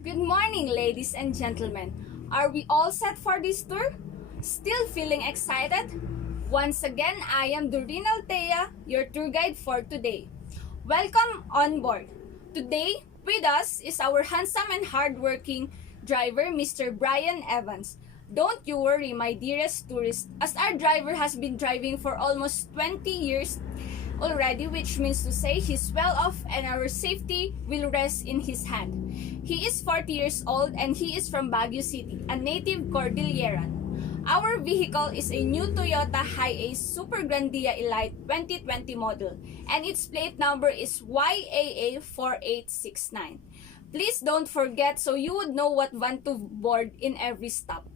Good morning, ladies and gentlemen. Are we all set for this tour? Still feeling excited? Once again, I am Doreen Altea, your tour guide for today. Welcome on board. Today, with us is our handsome and hardworking driver, Mr. Brian Evans. Don't you worry, my dearest tourist, as our driver has been driving for almost 20 years already, which means to say he's well off and our safety will rest in his hand. He is 40 years old and he is from Baguio City, a native Cordilleran. Our vehicle is a new Toyota Hi-Ace Super Grandia Elite 2020 model and its plate number is YAA4869. Please don't forget so you would know what van to board in every stop.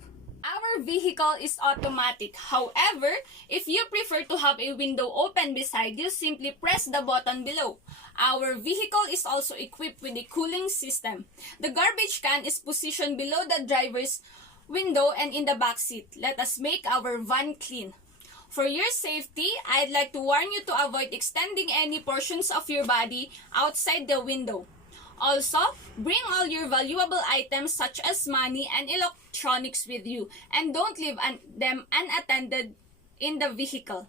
Our vehicle is automatic. However, if you prefer to have a window open beside you, simply press the button below. Our vehicle is also equipped with a cooling system. The garbage can is positioned below the driver's window and in the back seat. Let us make our van clean. For your safety, I'd like to warn you to avoid extending any portions of your body outside the window. Also, bring all your valuable items such as money and electronics with you and don't leave them unattended in the vehicle.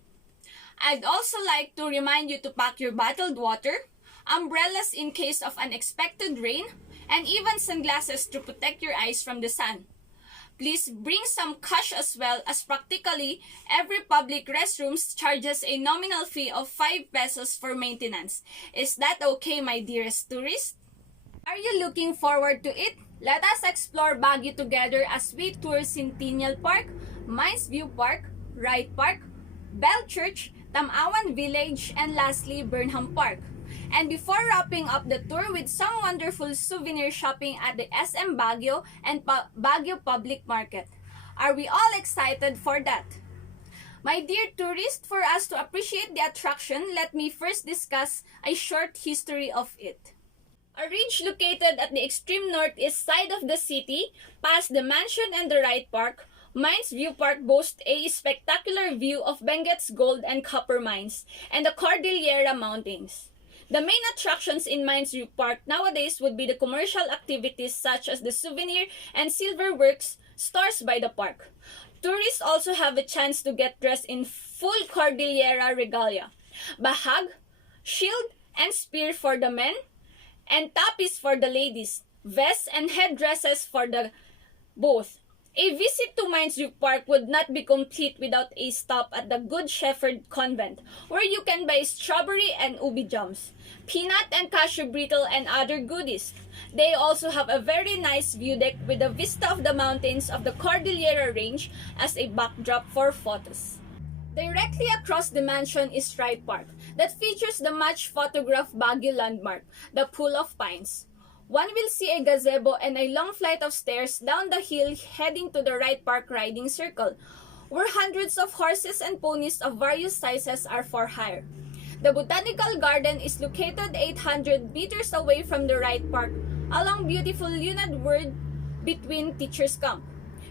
I'd also like to remind you to pack your bottled water, umbrellas in case of unexpected rain, and even sunglasses to protect your eyes from the sun. Please bring some cash as well, as practically every public restrooms charges a nominal fee of 5 pesos for maintenance. Is that okay, my dearest tourist? Are you looking forward to it? Let us explore Baguio together as we tour Centennial Park, Mines View Park, Wright Park, Bell Church, Tamawan Village, and lastly, Burnham Park. And before wrapping up the tour with some wonderful souvenir shopping at the SM Baguio and Baguio Public Market. Are we all excited for that? My dear tourist, for us to appreciate the attraction, let me first discuss a short history of it. A ridge located at the extreme northeast side of the city, past the mansion and the Wright Park, Mines View Park boasts a spectacular view of Benguet's gold and copper mines and the Cordillera Mountains. The main attractions in Mines View Park nowadays would be the commercial activities such as the souvenir and silver works stores by the park. Tourists also have a chance to get dressed in full Cordillera regalia, bahag, shield, and spear for the men, and tapis for the ladies, vests and headdresses for the both. A visit to Mines View Park would not be complete without a stop at the Good Shepherd Convent, where you can buy strawberry and ubi jams, peanut and cashew brittle, and other goodies. They also have a very nice view deck with a vista of the mountains of the Cordillera Range as a backdrop for photos. Directly across the mansion is Wright Park, that features the much photographed Baguio landmark, the Pool of Pines. One will see a gazebo and a long flight of stairs down the hill heading to the Wright Park riding circle, where hundreds of horses and ponies of various sizes are for hire. The Botanical Garden is located 800 meters away from the Wright Park, along beautiful Lunad Wood between Teachers Camp.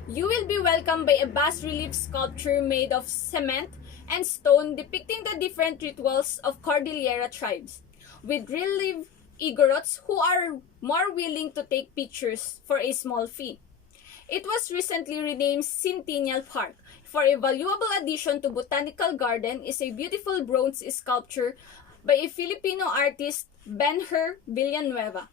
You will be welcomed by a bas-relief sculpture made of cement and stone depicting the different rituals of Cordillera tribes, with real-life Igorots who are more willing to take pictures for a small fee. It was recently renamed Centennial Park. For a valuable addition to Botanical Garden is a beautiful bronze sculpture by a Filipino artist, Benher Villanueva,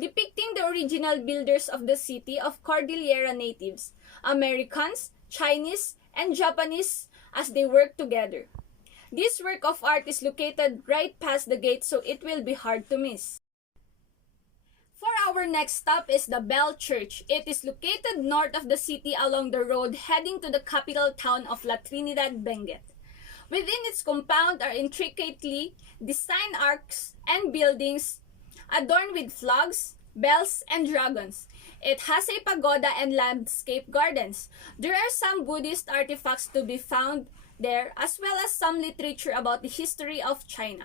depicting the original builders of the city of Cordillera natives, Americans, Chinese, and Japanese as they work together. This work of art is located right past the gate, so it will be hard to miss. For our next stop is the Bell Church. It is located north of the city along the road heading to the capital town of La Trinidad, Benguet. Within its compound are intricately designed arcs and buildings adorned with flags, bells, and dragons. It has a pagoda and landscape gardens. There are some Buddhist artifacts to be found there, as well as some literature about the history of China.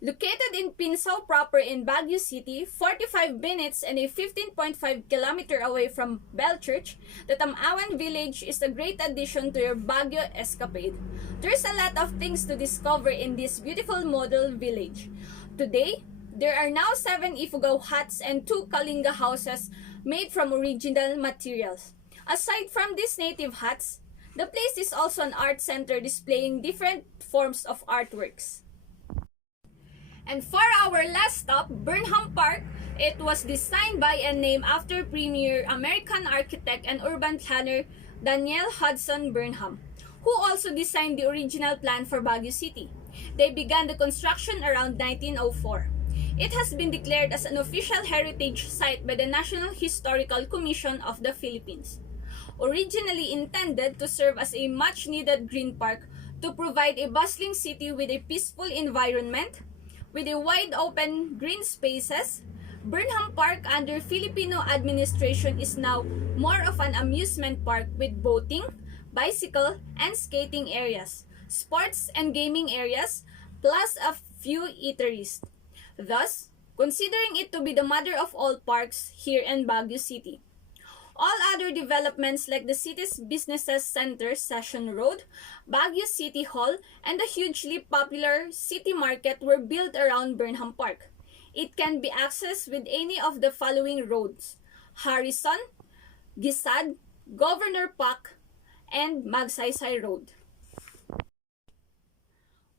Located in Pinsao proper in Baguio City, 45 minutes and a 15.5 kilometer away from Bell Church, the Tamawan Village is a great addition to your Baguio escapade. There's a lot of things to discover in this beautiful model village. Today, There are now 7 Ifugao huts and 2 Kalinga houses made from original materials. Aside from these native huts, the place is also an art center displaying different forms of artworks. And for our last stop, Burnham Park, it was designed by and named after premier American architect and urban planner Daniel Hudson Burnham, who also designed the original plan for Baguio City. They began the construction around 1904. It has been declared as an official heritage site by the National Historical Commission of the Philippines. Originally intended to serve as a much-needed green park to provide a bustling city with a peaceful environment, with a wide open green spaces, Burnham Park under Filipino administration is now more of an amusement park with boating, bicycle, and skating areas, sports and gaming areas, plus a few eateries. Thus, considering it to be the mother of all parks here in Baguio City. All other developments like the city's businesses center Session Road, Baguio City Hall, and the hugely popular City Market were built around Burnham Park. It can be accessed with any of the following roads: Harrison, Gisad, Governor Park, and Magsaysay Road.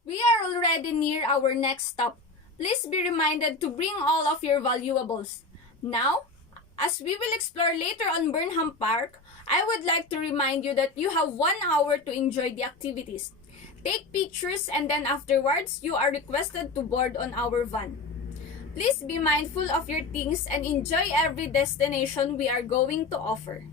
We are already near our next stop. Please be reminded to bring all of your valuables. Now, as we will explore later on Burnham Park, I would like to remind you that you have 1 hour to enjoy the activities. Take pictures and then afterwards, you are requested to board on our van. Please be mindful of your things and enjoy every destination we are going to offer.